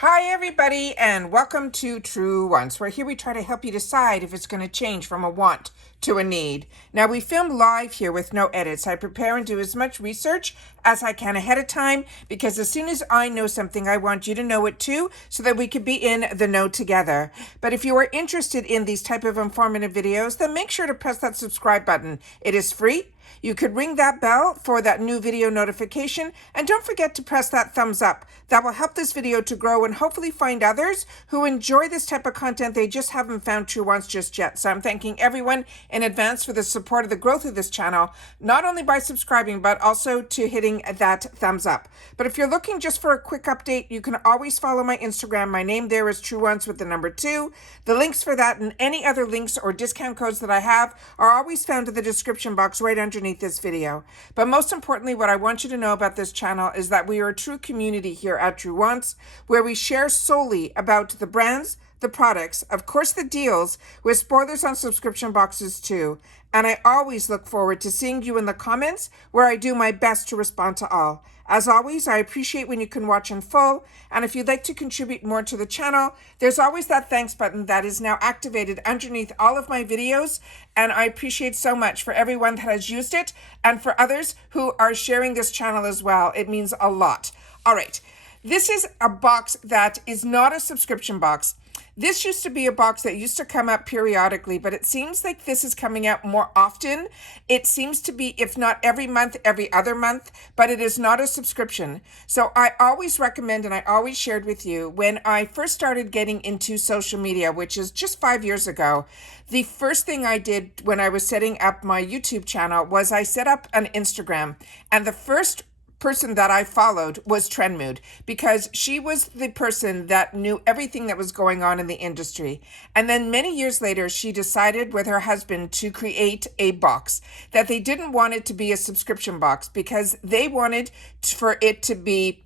Hi everybody and welcome to Truewants, where here we try to help you decide if it's going to change from a want to a need. Now we film live here with no edits. I prepare and do as much research as I can ahead of time because as soon as I know something, I want you to know it too so that we can be in the know together. But if you are interested in these type of informative videos, then make sure to press that subscribe button. It is free. You could ring that bell for that new video notification, and don't forget to press that thumbs up. That will help this video to grow and hopefully find others who enjoy this type of content. They just haven't found Truewants just yet. So I'm thanking everyone in advance for the support of the growth of this channel, not only by subscribing, but also to hitting that thumbs up. But if you're looking just for a quick update, you can always follow my Instagram. My name there is Truewants with the number 2. The links for that and any other links or discount codes that I have are always found in the description box right underneath this video. But most importantly, what I want you to know about this channel is that we are a true community here at Truewants, where we share solely about the brands, the products, of course the deals, with spoilers on subscription boxes too. And I always look forward to seeing you in the comments, where I do my best to respond to all. As always, I appreciate when you can watch in full, and if you'd like to contribute more to the channel, there's always that thanks button that is now activated underneath all of my videos, and I appreciate so much for everyone that has used it, and for others who are sharing this channel as well. It means a lot. All right, this is a box that is not a subscription box. This used to be a box that used to come up periodically, but it seems like this is coming out more often. It seems to be, if not every month, every other month, but it is not a subscription. So I always recommend, and I always shared with you, when I first started getting into social media, which is just 5 years ago, the first thing I did when I was setting up my YouTube channel was I set up an Instagram, and the first person that I followed was Trendmood, because she was the person that knew everything that was going on in the industry. And then many years later, she decided with her husband to create a box that they didn't want it to be a subscription box, because they wanted for it to be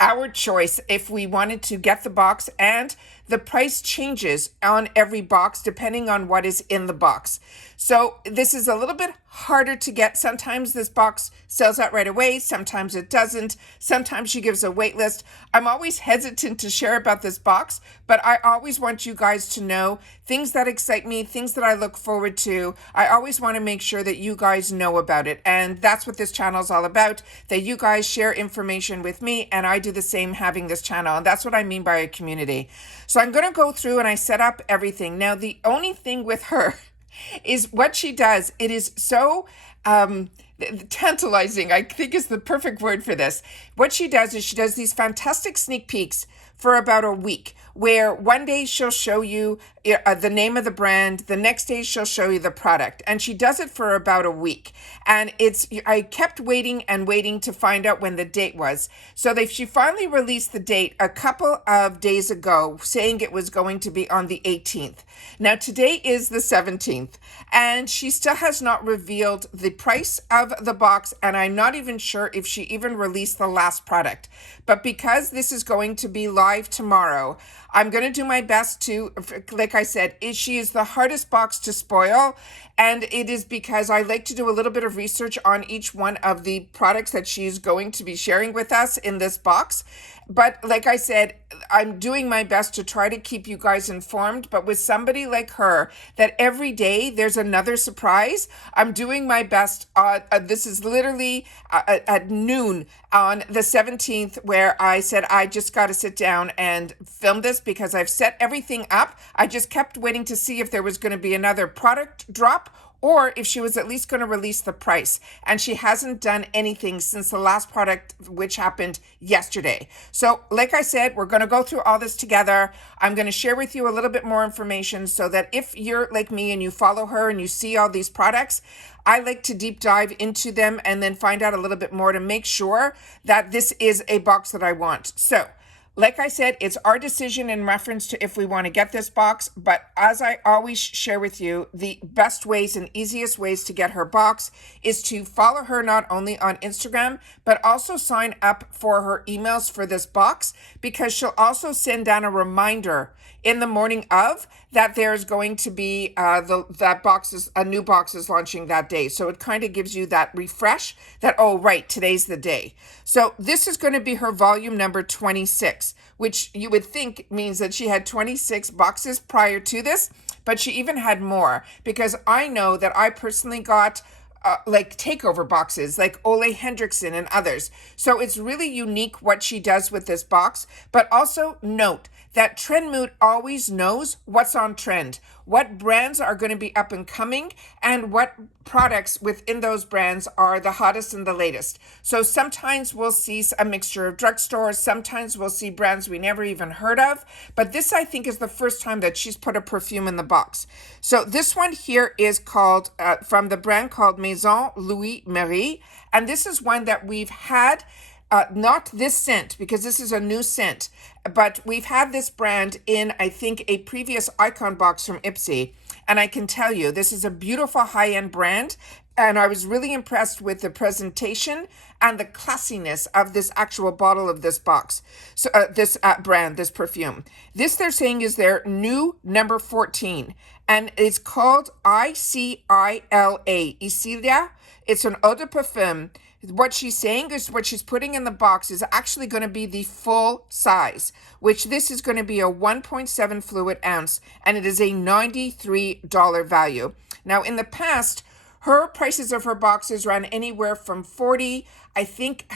our choice if we wanted to get the box, and the price changes on every box depending on what is in the box. So this is a little bit harder to get. Sometimes this box sells out right away. Sometimes it doesn't. Sometimes she gives a wait list. I'm always hesitant to share about this box, but I always want you guys to know things that excite me, things that I look forward to. I always want to make sure that you guys know about it. And that's what this channel is all about, that you guys share information with me, and I do the same having this channel. And that's what I mean by a community. So I'm going to go through and I set up everything. Now, the only thing with her is what she does. It is so tantalizing, I think is the perfect word for this. What she does is she does these fantastic sneak peeks for about a week, where one day she'll show you the name of the brand, the next day she'll show you the product, and she does it for about a week. And I kept waiting and waiting to find out when the date was. So she finally released the date a couple of days ago, saying it was going to be on the 18th. Now today is the 17th, and she still has not revealed the price of the box, and I'm not even sure if she even released the last product. But because this is going to be live tomorrow, I'm going to do my best to, like I said, she is the hardest box to spoil. And it is because I like to do a little bit of research on each one of the products that she's going to be sharing with us in this box. But like I said, I'm doing my best to try to keep you guys informed. But with somebody like her, that every day there's another surprise, I'm doing my best. This is literally at noon on the 17th, where I said, I just got to sit down and film this because I've set everything up. I just kept waiting to see if there was going to be another product drop, or if she was at least going to release the price. And she hasn't done anything since the last product, which happened yesterday. So like I said, we're going to go through all this together. I'm going to share with you a little bit more information so that if you're like me and you follow her and you see all these products, I like to deep dive into them and then find out a little bit more to make sure that this is a box that I want. So like I said, it's our decision in reference to if we want to get this box, but as I always share with you, the best ways and easiest ways to get her box is to follow her not only on Instagram, but also sign up for her emails for this box, because she'll also send down a reminder in the morning of that there's going to be a new box is launching that day. So it kind of gives you that refresh that, oh, right, today's the day. So this is going to be her volume number 26. 26, which you would think means that she had 26 boxes prior to this, but she even had more, because I know that I personally got like takeover boxes like Ole Hendrickson and others. So it's really unique what she does with this box. But also note that Trendmood always knows what's on trend, what brands are going to be up and coming, and what products within those brands are the hottest and the latest. So sometimes we'll see a mixture of drugstores, sometimes we'll see brands we never even heard of, but this I think is the first time that she's put a perfume in the box. So this one here is called, from the brand called Maison Louis Marie, and this is one that we've had, not this scent, because this is a new scent, but we've had this brand in, I think, a previous Icon box from Ipsy. And I can tell you, this is a beautiful high-end brand. And I was really impressed with the presentation and the classiness of this actual bottle of this box. So this brand, this perfume. This they're saying is their new number 14. And it's called ICILA. Icilia. It's an eau de parfum. What she's saying is what she's putting in the box is actually going to be the full size, which this is going to be a 1.7 fluid ounce, and it is a $93 value. Now, in the past, her prices of her boxes run anywhere from 40. I think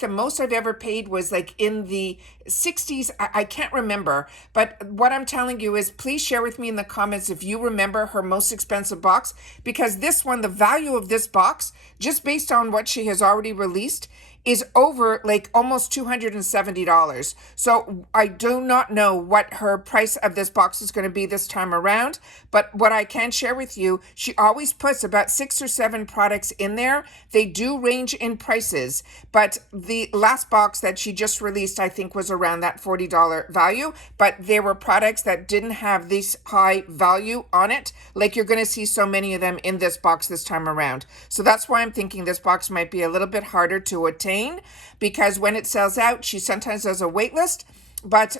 the most I've ever paid was like in the 60s. I can't remember. But what I'm telling you is please share with me in the comments if you remember her most expensive box, because this one, the value of this box, just based on what she has already released, is over like almost $270. So I do not know what her price of this box is going to be this time around, but what I can share with you, she always puts about 6 or 7 products in there. They do range in prices, but the last box that she just released, I think, was around that $40 value, but there were products that didn't have this high value on it, like you're going to see so many of them in this box this time around. So that's why I'm thinking this box might be a little bit harder to attain, because when it sells out, she sometimes does a wait list. But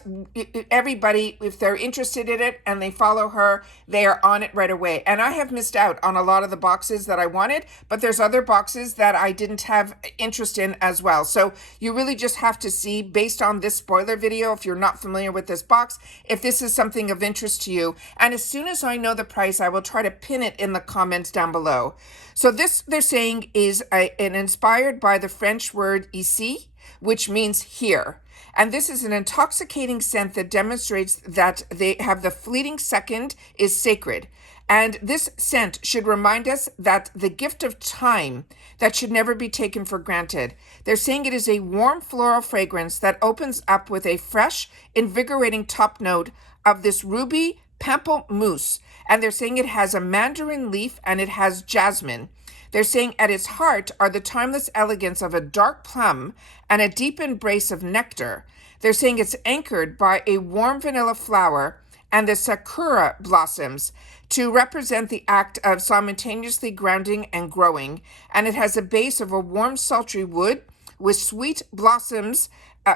everybody, if they're interested in it and they follow her, they are on it right away. And I have missed out on a lot of the boxes that I wanted, but there's other boxes that I didn't have interest in as well. So you really just have to see, based on this spoiler video, if you're not familiar with this box, if this is something of interest to you. And as soon as I know the price, I will try to pin it in the comments down below. So this, they're saying, is inspired by the French word ici, which means here. And this is an intoxicating scent that demonstrates that they have the fleeting second is sacred. And this scent should remind us that the gift of time that should never be taken for granted. They're saying it is a warm floral fragrance that opens up with a fresh, invigorating top note of this ruby pamplemousse. And they're saying it has a mandarin leaf and it has jasmine. They're saying at its heart are the timeless elegance of a dark plum and a deep embrace of nectar. They're saying it's anchored by a warm vanilla flower and the sakura blossoms to represent the act of simultaneously grounding and growing. And it has a base of a warm, sultry wood with sweet blossoms,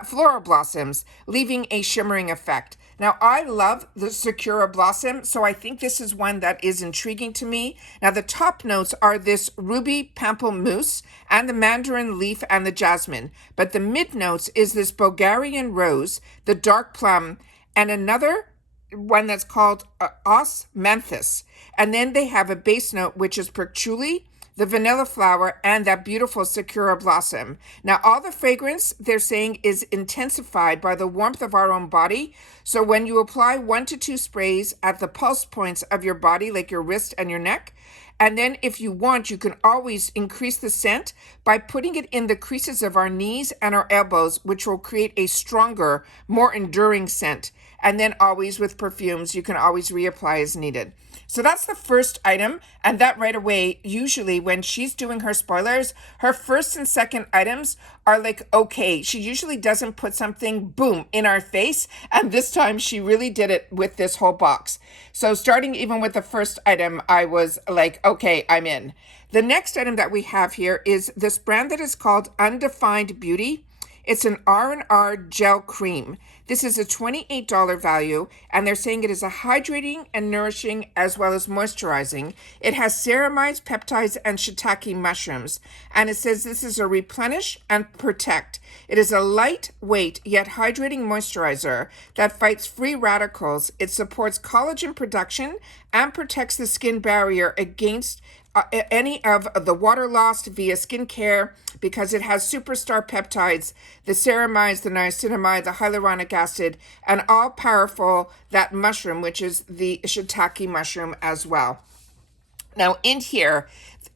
floral blossoms, leaving a shimmering effect. Now, I love the Sakura Blossom, so I think this is one that is intriguing to me. Now, the top notes are this ruby pamplemousse and the mandarin leaf and the jasmine. But the mid notes is this Bulgarian rose, the dark plum, and another one that's called osmanthus. And then they have a base note, which is patchouli, the vanilla flower, and that beautiful Sakura blossom. Now, all the fragrance, they're saying, is intensified by the warmth of our own body. So when you apply 1 to 2 sprays at the pulse points of your body, like your wrist and your neck, and then if you want, you can always increase the scent by putting it in the creases of our knees and our elbows, which will create a stronger, more enduring scent. And then always with perfumes, you can always reapply as needed. So that's the first item, and that right away, usually when she's doing her spoilers, her first and second items are like, okay, she usually doesn't put something, boom, in our face, and this time she really did it with this whole box. So starting even with the first item, I was like, okay, I'm in. The next item that we have here is this brand that is called Undefined Beauty. It's an R&R gel cream. This is a $28 value, and they're saying it is a hydrating and nourishing as well as moisturizing. It has ceramides, peptides, and shiitake mushrooms. And it says this is a replenish and protect. It is a lightweight yet hydrating moisturizer that fights free radicals. It supports collagen production and protects the skin barrier against any of the water lost via skincare because it has superstar peptides, the ceramides, the niacinamide, the hyaluronic acid, and all powerful that mushroom, which is the shiitake mushroom as well. Now in here,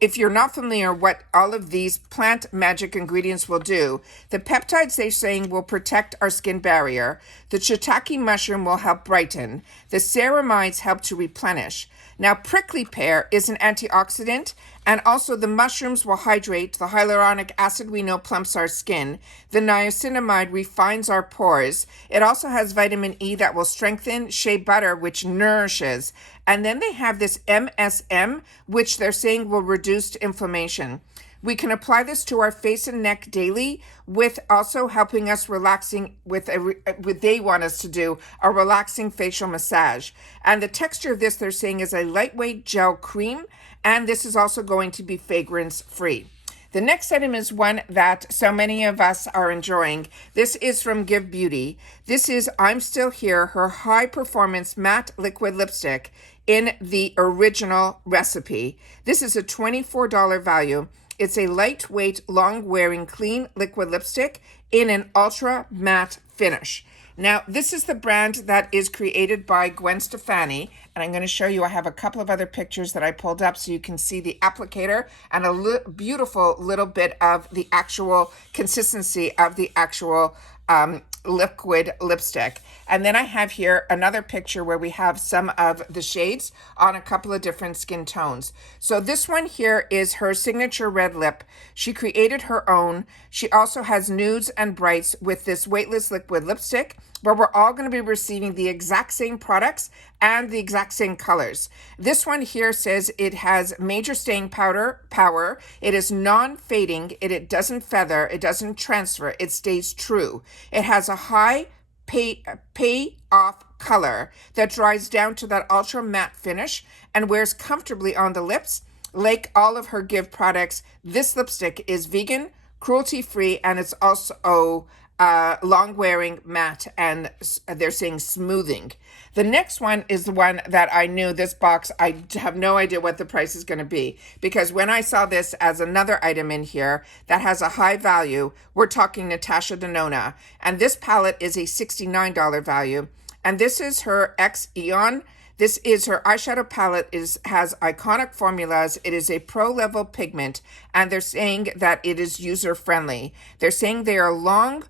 if you're not familiar what all of these plant magic ingredients will do, the peptides they're saying will protect our skin barrier. The shiitake mushroom will help brighten. The ceramides help to replenish. Now, prickly pear is an antioxidant, and also the mushrooms will hydrate. The hyaluronic acid we know plumps our skin. The niacinamide refines our pores. It also has vitamin E that will strengthen. Shea butter, which nourishes. And then they have this MSM, which they're saying will reduce inflammation. We can apply this to our face and neck daily, with also helping us relaxing with they want us to do a relaxing facial massage. And the texture of this, they're saying, is a lightweight gel cream, and this is also going to be fragrance free. The next item is one that so many of us are enjoying. This is from Give Beauty. This is I'm Still Here, her high performance matte liquid lipstick in the original recipe. This is a $24 value. It's a lightweight, long-wearing, clean liquid lipstick in an ultra matte finish. Now, this is the brand that is created by Gwen Stefani, and I'm going to show you, I have a couple of other pictures that I pulled up so you can see the applicator and a beautiful little bit of the actual consistency of the actual liquid lipstick. And then I have here another picture where we have some of the shades on a couple of different skin tones. So this one here is her signature red lip. She created her own. She also has nudes and brights with this weightless liquid lipstick, where we're all going to be receiving the exact same products and the exact same colors. This one here says it has major staying power. It is non-fading. It doesn't feather. It doesn't transfer. It stays true. It has a high pay off color that dries down to that ultra matte finish and wears comfortably on the lips. Like all of her Give products, this lipstick is vegan, cruelty free, and it's also long wearing, matte, and they're saying smoothing. The next one is the one that I knew this box, I have no idea what the price is going to be, because when I saw this as another item in here that has a high value, we're talking Natasha Denona, and this palette is a $69 value, and this is her X Eon. This is her eyeshadow palette, has iconic formulas. It is a pro level pigment, and they're saying that it is user friendly. They're saying they are long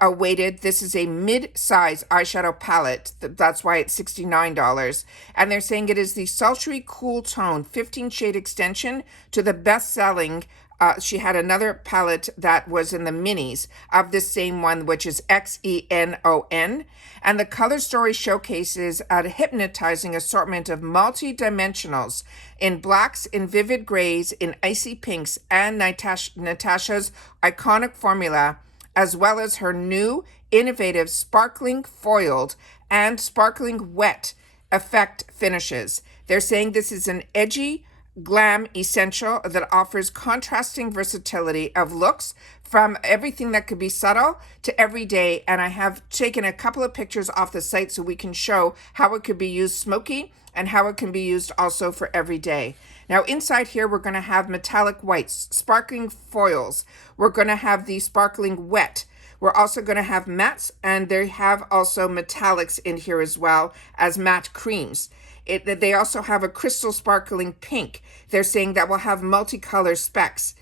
awaited. This is a mid-size eyeshadow palette. That's why it's $69. And they're saying it is the sultry cool tone 15 shade extension to the best-selling. She had another palette that was in the minis of this same one, which is XENON. And the color story showcases a hypnotizing assortment of multi-dimensionals in blacks, in vivid grays, in icy pinks, and Natasha's iconic formula, as well as her new innovative sparkling foiled and sparkling wet effect finishes. They're saying this is an edgy glam essential that offers contrasting versatility of looks from everything that could be subtle to everyday. And I have taken a couple of pictures off the site so we can show how it could be used smoky and how it can be used also for everyday. Now inside here, we're going to have metallic whites, sparkling foils. We're going to have the sparkling wet. We're also going to have mattes, and they have also metallics in here as well as matte creams. They also have a crystal sparkling pink. They're saying that will have multicolor specks.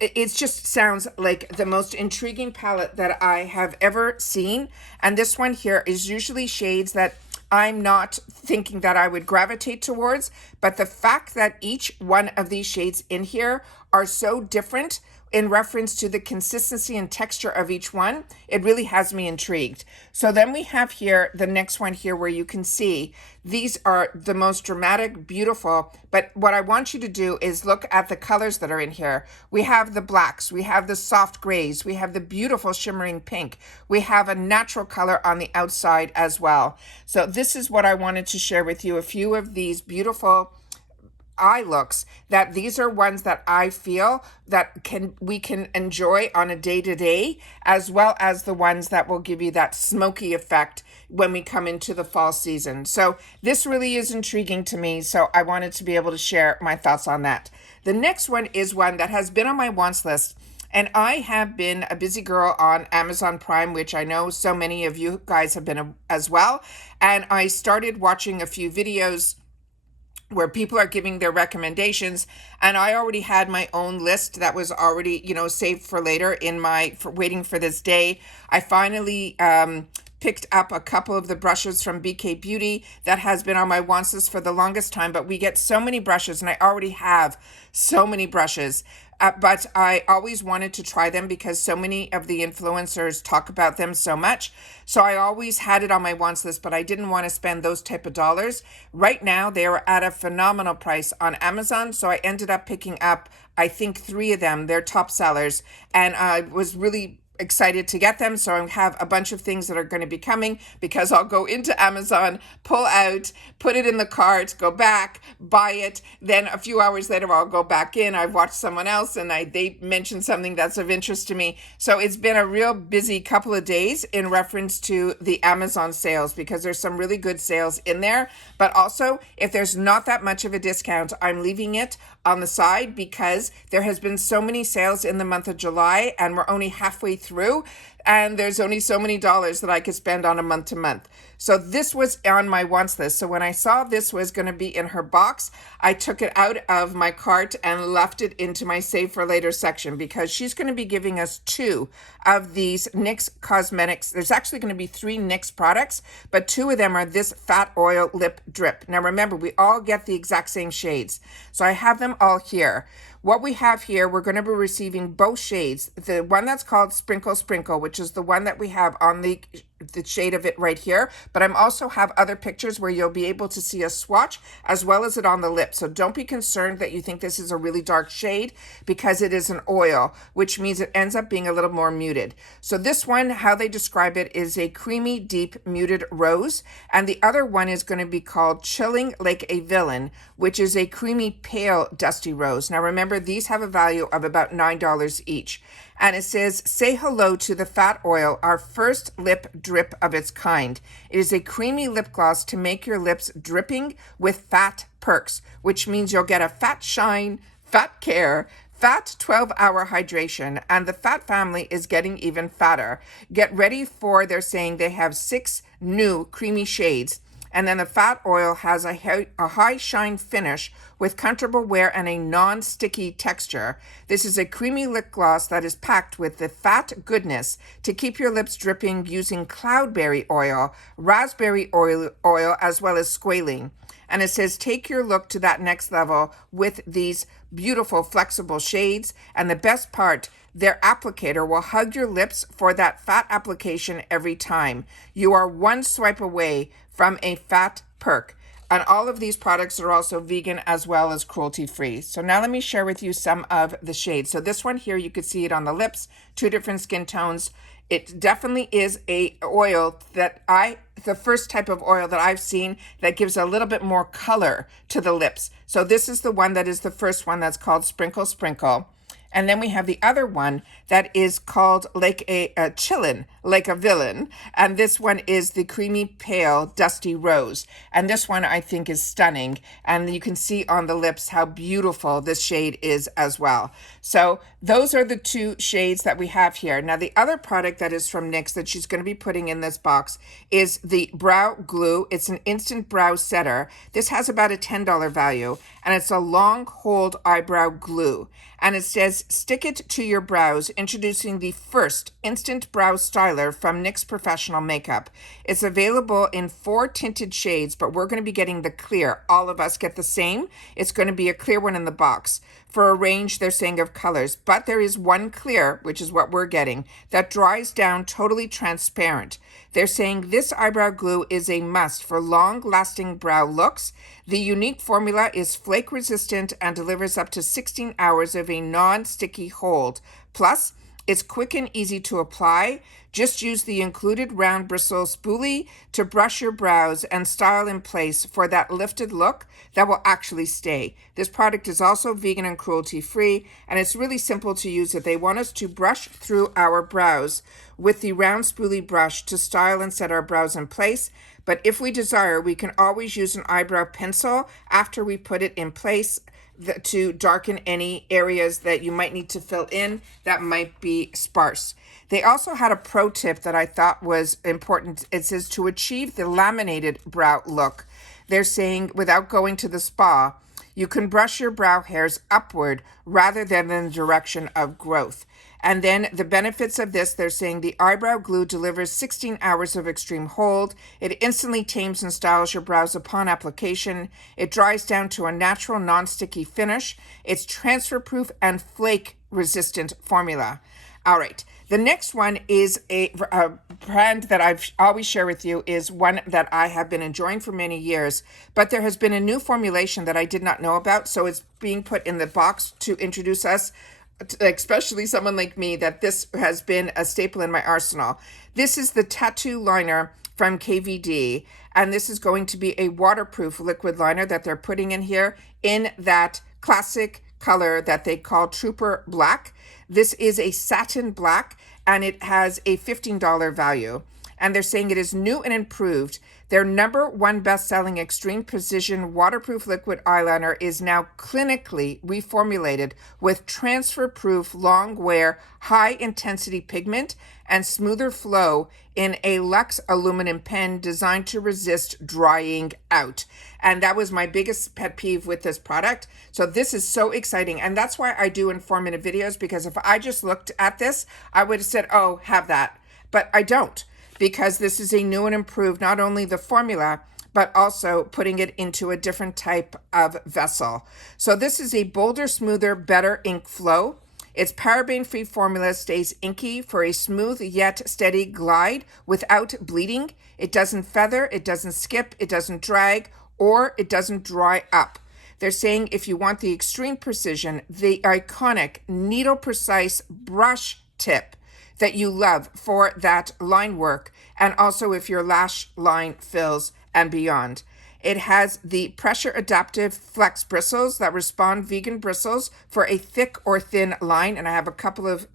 It just sounds like the most intriguing palette that I have ever seen. And this one here is usually shades that I'm not thinking that I would gravitate towards, but the fact that each one of these shades in here are so different, in reference to the consistency and texture of each one, it really has me intrigued. So then we have here the next one here where you can see these are the most dramatic, beautiful, but what I want you to do is look at the colors that are in here. We have the blacks, we have the soft grays, we have the beautiful shimmering pink, we have a natural color on the outside as well. So this is what I wanted to share with you, a few of these beautiful eye looks, that these are ones that I feel that we can enjoy on a day-to-day, as well as the ones that will give you that smoky effect when we come into the fall season. So this really is intriguing to me, so I wanted to be able to share my thoughts on that. The next one is one that has been on my wants list, and I have been a busy girl on Amazon Prime, which I know so many of you guys have been as well, and I started watching a few videos where people are giving their recommendations, and I already had my own list that was already, saved for later in for waiting for this day. I finally picked up a couple of the brushes from BK Beauty that has been on my wants list for the longest time, but we get so many brushes, and I already have so many brushes. But I always wanted to try them because so many of the influencers talk about them so much. So I always had it on my wants list, but I didn't want to spend those type of dollars. Right now, they are at a phenomenal price on Amazon. So I ended up picking up, I think, 3 of them. They're top sellers. And I was really excited to get them. So I have a bunch of things that are going to be coming because I'll go into Amazon, pull out, put it in the cart, go back, buy it. Then a few hours later, I'll go back in. I've watched someone else and they mentioned something that's of interest to me. So it's been a real busy couple of days in reference to the Amazon sales because there's some really good sales in there. But also, if there's not that much of a discount, I'm leaving it on the side because there has been so many sales in the month of July and we're only halfway through and there's only so many dollars that I could spend on a month to month. So this was on my wants list. So when I saw this was going to be in her box, I took it out of my cart and left it into my save for later section because she's going to be giving us 2 of these NYX Cosmetics. There's actually going to be 3 NYX products, but 2 of them are this fat oil lip drip. Now remember, we all get the exact same shades. So I have them all here. What we have here, we're going to be receiving both shades. The one that's called Sprinkle Sprinkle, which is the one that we have on the shade of it right here, but I'm also have other pictures where you'll be able to see a swatch as well as it on the lip. So don't be concerned that you think this is a really dark shade because it is an oil, which means it ends up being a little more muted. So this one, how they describe it, is a creamy, deep, muted rose, and the other one is going to be called Chilling Like a Villain, which is a creamy, pale, dusty rose. Now remember, these have a value of about $9 each. And it says, say hello to the fat oil, our first lip drip of its kind. It is a creamy lip gloss to make your lips dripping with fat perks, which means you'll get a fat shine, fat care, fat 12-hour hydration, and the fat family is getting even fatter. Get ready for, they're saying they have 6 new creamy shades. And then the fat oil has a high shine finish with comfortable wear and a non-sticky texture. This is a creamy lip gloss that is packed with the fat goodness to keep your lips dripping using cloudberry oil, raspberry oil, as well as squalene. And it says, take your look to that next level with these beautiful flexible shades. And the best part, their applicator will hug your lips for that fat application every time. You are one swipe away from a fat perk. And all of these products are also vegan as well as cruelty-free. So now let me share with you some of the shades. So this one here, you could see it on the lips, 2 different skin tones. It definitely is a oil that the first type of oil that I've seen that gives a little bit more color to the lips. So this is the one that is the first one that's called Sprinkle Sprinkle. And then we have the other one that is called like a Chillin', like a villain. And this one is the creamy pale dusty rose. And this one I think is stunning. And you can see on the lips how beautiful this shade is as well. So those are the 2 shades that we have here. Now the other product that is from NYX that she's going to be putting in this box is the Brow Glue. It's an instant brow setter. This has about a $10 value. And it's a long hold eyebrow glue. And it says, stick it to your brows introducing the first instant brow styler from NYX Professional Makeup. It's available in 4 tinted shades, but we're going to be getting the clear. All of us get the same. It's going to be a clear one in the box for a range, they're saying, of colors. But there is one clear, which is what we're getting, that dries down totally transparent. They're saying this eyebrow glue is a must for long-lasting brow looks. The unique formula is flake resistant and delivers up to 16 hours of a non-sticky hold. Plus, it's quick and easy to apply. Just use the included round bristle spoolie to brush your brows and style in place for that lifted look that will actually stay. This product is also vegan and cruelty-free, and it's really simple to use if they want us to brush through our brows with the round spoolie brush to style and set our brows in place. But if we desire, we can always use an eyebrow pencil after we put it in place to darken any areas that you might need to fill in that might be sparse. They also had a pro tip that I thought was important. It says to achieve the laminated brow look. They're saying without going to the spa, you can brush your brow hairs upward rather than in the direction of growth. And then the benefits of this, they're saying the eyebrow glue delivers 16 hours of extreme hold. It instantly tames and styles your brows upon application. It dries down to a natural non-sticky finish. It's transfer-proof and flake-resistant formula. All right. The next one is a brand that I've always share with you, is one that I have been enjoying for many years, but there has been a new formulation that I did not know about, so it's being put in the box to introduce us, especially someone like me, that this has been a staple in my arsenal. This is the tattoo liner from KVD, and this is going to be a waterproof liquid liner that they're putting in here in that classic color that they call Trooper Black. This is a satin black, and it has a $15 value. And they're saying it is new and improved. Their #1 best-selling extreme precision waterproof liquid eyeliner is now clinically reformulated with transfer-proof long wear, high-intensity pigment and smoother flow in a luxe aluminum pen designed to resist drying out. And that was my biggest pet peeve with this product. So this is so exciting. And that's why I do informative videos, because if I just looked at this, I would have said, oh, have that. But I don't, because this is a new and improved, not only the formula, but also putting it into a different type of vessel. So this is a bolder, smoother, better ink flow. Its paraben-free formula stays inky for a smooth yet steady glide without bleeding. It doesn't feather, it doesn't skip, it doesn't drag, or it doesn't dry up. They're saying if you want the extreme precision, the iconic needle-precise brush tip that you love for that line work, and also if your lash line fills and beyond. It has the pressure adaptive flex bristles that respond vegan bristles for a thick or thin line, and I have a couple of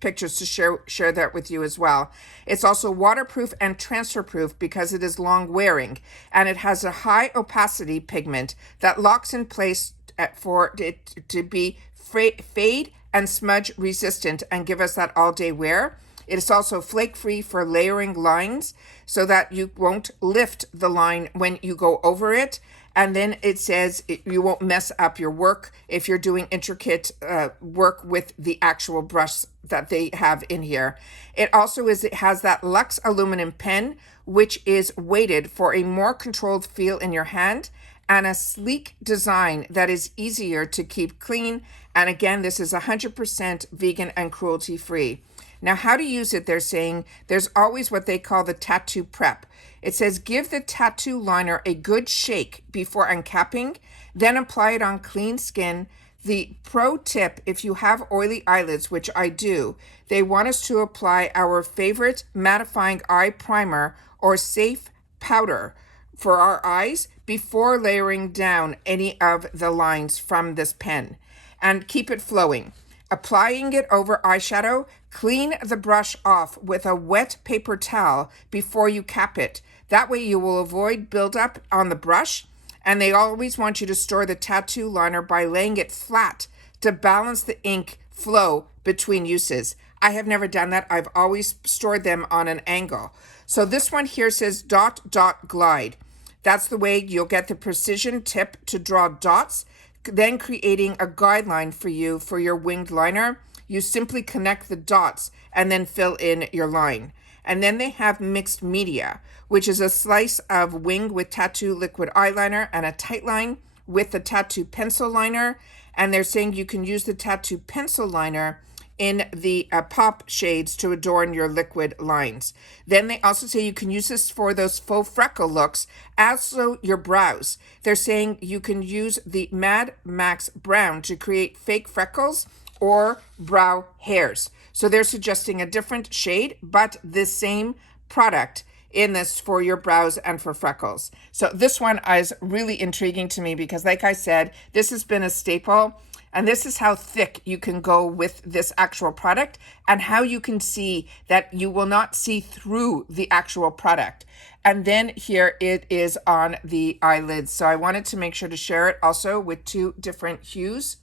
pictures to share that with you as well. It's also waterproof and transfer proof because it is long wearing, and it has a high opacity pigment that locks in place for it to be fade and smudge resistant and give us that all day wear. It is also flake-free for layering lines so that you won't lift the line when you go over it. And then it says you won't mess up your work if you're doing intricate work with the actual brush that they have in here. It has that luxe aluminum pen, which is weighted for a more controlled feel in your hand, and a sleek design that is easier to keep clean. And again, this is 100% vegan and cruelty-free. Now, how to use it, they're saying there's always what they call the tattoo prep. It says give the tattoo liner a good shake before uncapping, then apply it on clean skin. The pro tip, if you have oily eyelids, which I do, they want us to apply our favorite mattifying eye primer or safe powder for our eyes before layering down any of the lines from this pen, and keep it flowing. Applying it over eyeshadow, clean the brush off with a wet paper towel before you cap it. That way you will avoid buildup on the brush, and they always want you to store the tattoo liner by laying it flat to balance the ink flow between uses. I have never done that. I've always stored them on an angle. So this one here says dot, dot, glide. That's the way you'll get the precision tip to draw dots, then creating a guideline for you for your winged liner. you simply connect the dots and then fill in your line. And then they have mixed media, which is a slice of wing with tattoo liquid eyeliner and a tight line with the tattoo pencil liner. And they're saying you can use the tattoo pencil liner in the pop shades to adorn your liquid lines. Then they also say you can use this for those faux freckle looks, also your brows. They're saying you can use the Mad Max Brown to create fake freckles or brow hairs. So they're suggesting a different shade, but the same product in this for your brows and for freckles. So this one is really intriguing to me because, like I said, this has been a staple. And this is how thick you can go with this actual product and how you can see that you will not see through the actual product. And then here it is on the eyelids. So I wanted to make sure to share it also with two different hues.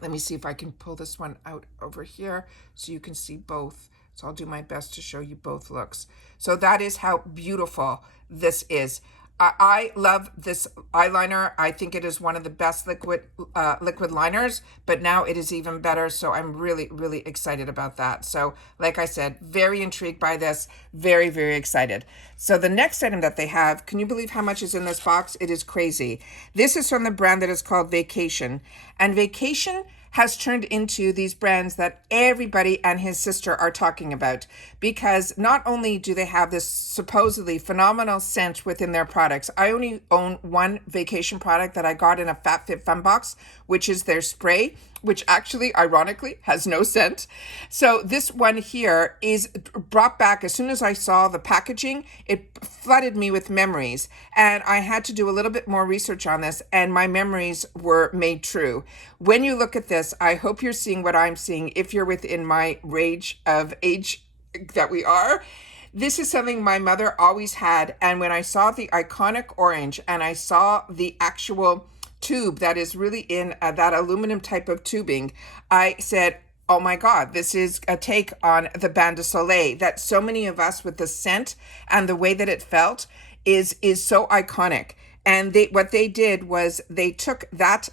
Let me see if I can pull this one out over here so you can see both. So I'll do my best to show you both looks. So that is how beautiful this is. I love this eyeliner. I think it is one of the best liquid liners, but now it is even better. So I'm really, really excited about that. So like I said, very intrigued by this, very, very excited. So the next item that they have, can you believe how much is in this box? It is crazy. This is from the brand that is called Vacation. And Vacation has turned into these brands that everybody and his sister are talking about, because not only do they have this supposedly phenomenal scent within their products. I only own one Vacation product that I got in a FabFitFun box, which is their spray, which actually ironically has no scent. So this one here is brought back as soon as I saw the packaging. It flooded me with memories, and I had to do a little bit more research on this, and my memories were made true. When you look at this, I hope you're seeing what I'm seeing if you're within my range of age that we are. This is something my mother always had, and when I saw the iconic orange and I saw the actual tube that is really in that aluminum type of tubing, I said, oh my God, this is a take on the Bain de Soleil that so many of us with the scent and the way that it felt is so iconic. And what they did was they took that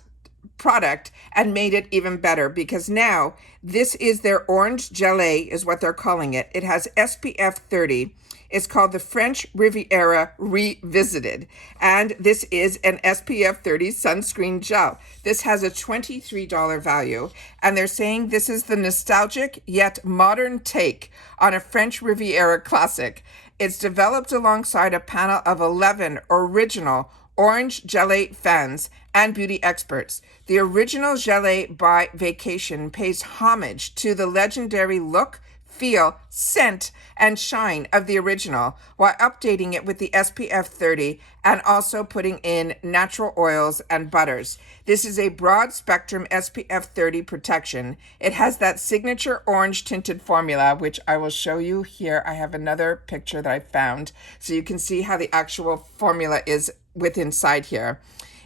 product and made it even better, because now this is their orange gelée is what they're calling it. It has SPF 30. It's called the French Riviera Revisited. And this is an SPF 30 sunscreen gel. This has a $23 value. And they're saying this is the nostalgic yet modern take on a French Riviera classic. It's developed alongside a panel of 11 original orange gelée fans and beauty experts. The original gelée by Vacation pays homage to the legendary look, feel, scent, and shine of the original, while updating it with the SPF 30 and also putting in natural oils and butters. This is a broad spectrum SPF 30 protection. It has that signature orange tinted formula, which I will show you here. I have another picture that I found so you can see how the actual formula is with inside here.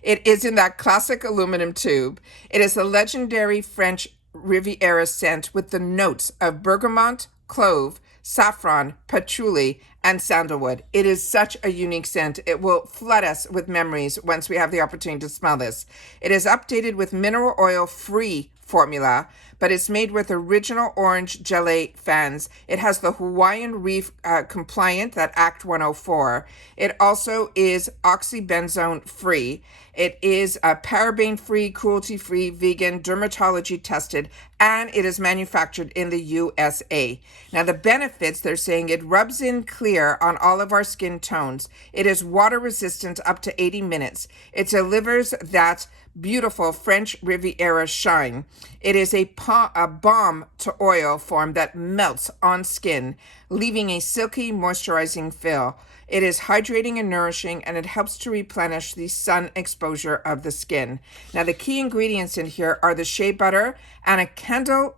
It is in that classic aluminum tube. It is the legendary French Riviera scent with the notes of bergamot, clove, saffron, patchouli, and sandalwood. It is such a unique scent. It will flood us with memories once we have the opportunity to smell this. It is updated with mineral oil free formula, but it's made with original orange gelée fans. It has the Hawaiian Reef compliant, that Act 104. It also is oxybenzone free. It is paraben free, cruelty free, vegan, dermatology tested, and it is manufactured in the USA. Now the benefits, they're saying it rubs in clear on all of our skin tones. It is water resistant up to 80 minutes. It delivers that beautiful French Riviera shine. It is a balm to oil form that melts on skin, leaving a silky, moisturizing feel. It is hydrating and nourishing, and it helps to replenish the sun exposure of the skin. Now, the key ingredients in here are the shea butter and a candle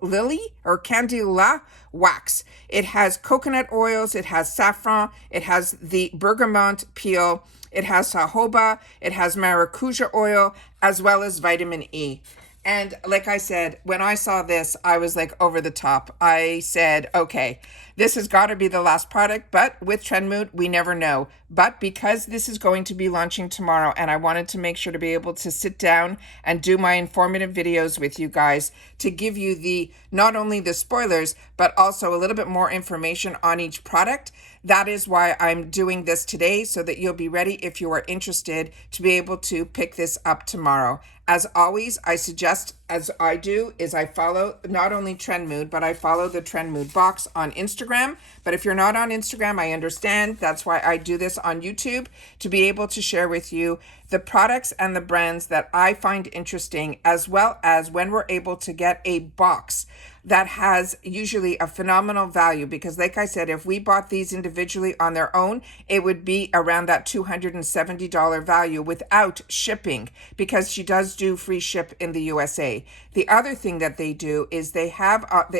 lily or candela wax. It has coconut oils, it has saffron, it has the bergamot peel, it has jojoba, it has maracuja oil, as well as vitamin E. And like I said, when I saw this, I was like over the top. I said, okay, this has got to be the last product, but with Trendmood, we never know. But because this is going to be launching tomorrow, and I wanted to make sure to be able to sit down and do my informative videos with you guys to give you not only the spoilers, but also a little bit more information on each product. That is why I'm doing this today, so that you'll be ready if you are interested to be able to pick this up tomorrow. As always, I suggest, as I do, is I follow not only Trendmood, but I follow the Trendmood box on Instagram. But if you're not on Instagram, I understand. That's why I do this on YouTube, to be able to share with you the products and the brands that I find interesting, as well as when we're able to get a box that has usually a phenomenal value. Because like I said, if we bought these individually on their own, it would be around that $270 value without shipping, because she does do free ship in the USA. The other thing that they do is they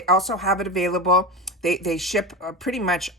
also have it available. They ship pretty much,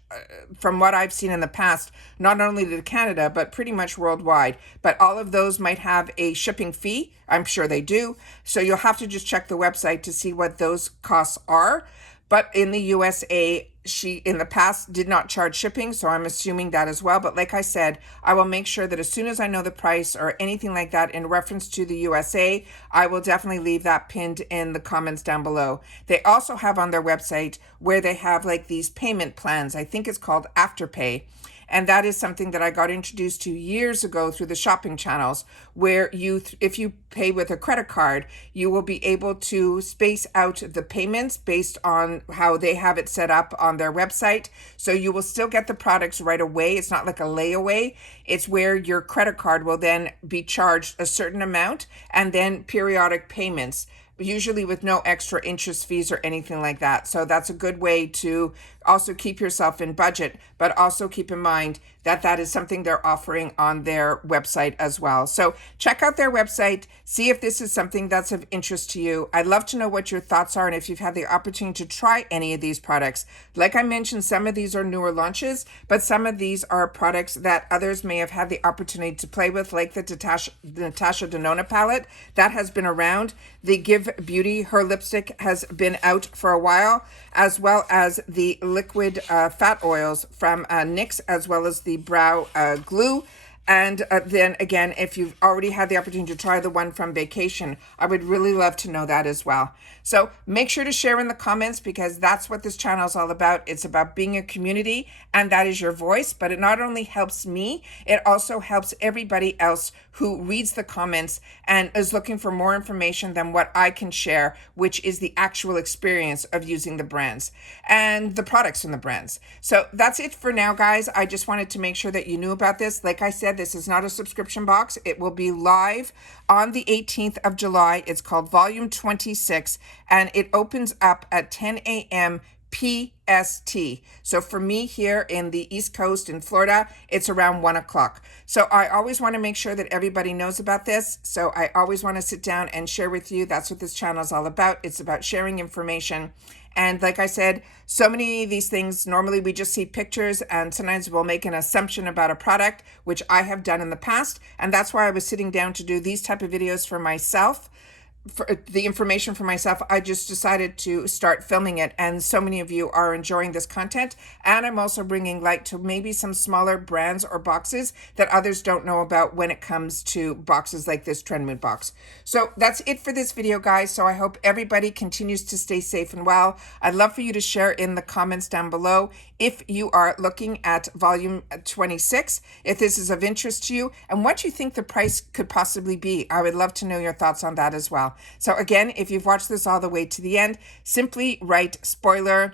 from what I've seen in the past, not only to Canada, but pretty much worldwide. But all of those might have a shipping fee. I'm sure they do. So you'll have to just check the website to see what those costs are. But in the USA, she in the past did not charge shipping, so I'm assuming that as well. But like I said, I will make sure that as soon as I know the price or anything like that in reference to the USA, I will definitely leave that pinned in the comments down below. They also have on their website where they have like these payment plans. I think it's called Afterpay. And that is something that I got introduced to years ago through the shopping channels, where if you pay with a credit card, you will be able to space out the payments based on how they have it set up on their website. So you will still get the products right away. It's not like a layaway. It's where your credit card will then be charged a certain amount, and then periodic payments, usually with no extra interest fees or anything like that. So that's a good way to also keep yourself in budget, but also keep in mind that that is something they're offering on their website as well. So check out their website, see if this is something that's of interest to you. I'd love to know what your thoughts are and if you've had the opportunity to try any of these products. Like I mentioned, some of these are newer launches, but some of these are products that others may have had the opportunity to play with, like the Natasha Denona palette that has been around. The Give Beauty, her lipstick has been out for a while, as well as the liquid fat oils from NYX, as well as the brow glue. And then again, if you've already had the opportunity to try the one from Vacation, I would really love to know that as well. So make sure to share in the comments, because that's what this channel is all about. It's about being a community, and that is your voice. But it not only helps me, it also helps everybody else who reads the comments and is looking for more information than what I can share, which is the actual experience of using the brands and the products in the brands. So that's it for now, guys. I just wanted to make sure that you knew about this. Like I said, this is not a subscription box. It will be live on the 18th of July. It's called Volume 26, and it opens up at 10 a.m. PST. So for me here in the East Coast in Florida, it's around 1 o'clock. So I always want to make sure that everybody knows about this. So I always want to sit down and share with you. That's what this channel is all about. It's about sharing information. And like I said, so many of these things, normally we just see pictures, and sometimes we'll make an assumption about a product, which I have done in the past. And that's why I was sitting down to do these type of videos for myself. For the information for myself, I just decided to start filming it, and so many of you are enjoying this content. And I'm also bringing light to maybe some smaller brands or boxes that others don't know about when it comes to boxes like this Trendmood box. So that's it for this video, guys. So I hope everybody continues to stay safe and well. I'd love for you to share in the comments down below if you are looking at volume 26, if this is of interest to you, and what you think the price could possibly be. I would love to know your thoughts on that as well. So again, if you've watched this all the way to the end, simply write spoiler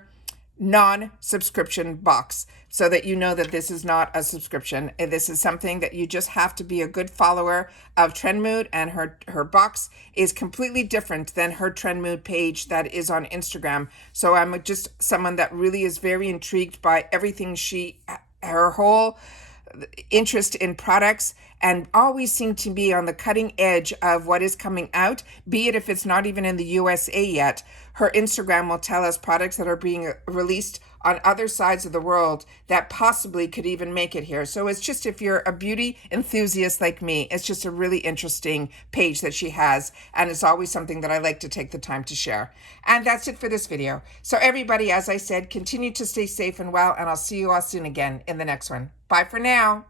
non-subscription box, so that you know that this is not a subscription. This is something that you just have to be a good follower of Trendmood, and her box is completely different than her Trendmood page that is on Instagram. So I'm just someone that really is very intrigued by everything her whole interest in products, and always seem to be on the cutting edge of what is coming out, be it if it's not even in the USA yet. Her Instagram will tell us products that are being released on other sides of the world that possibly could even make it here. So it's just, if you're a beauty enthusiast like me, it's just a really interesting page that she has, and it's always something that I like to take the time to share. And that's it for this video. So everybody, as I said, continue to stay safe and well, and I'll see you all soon again in the next one. Bye for now.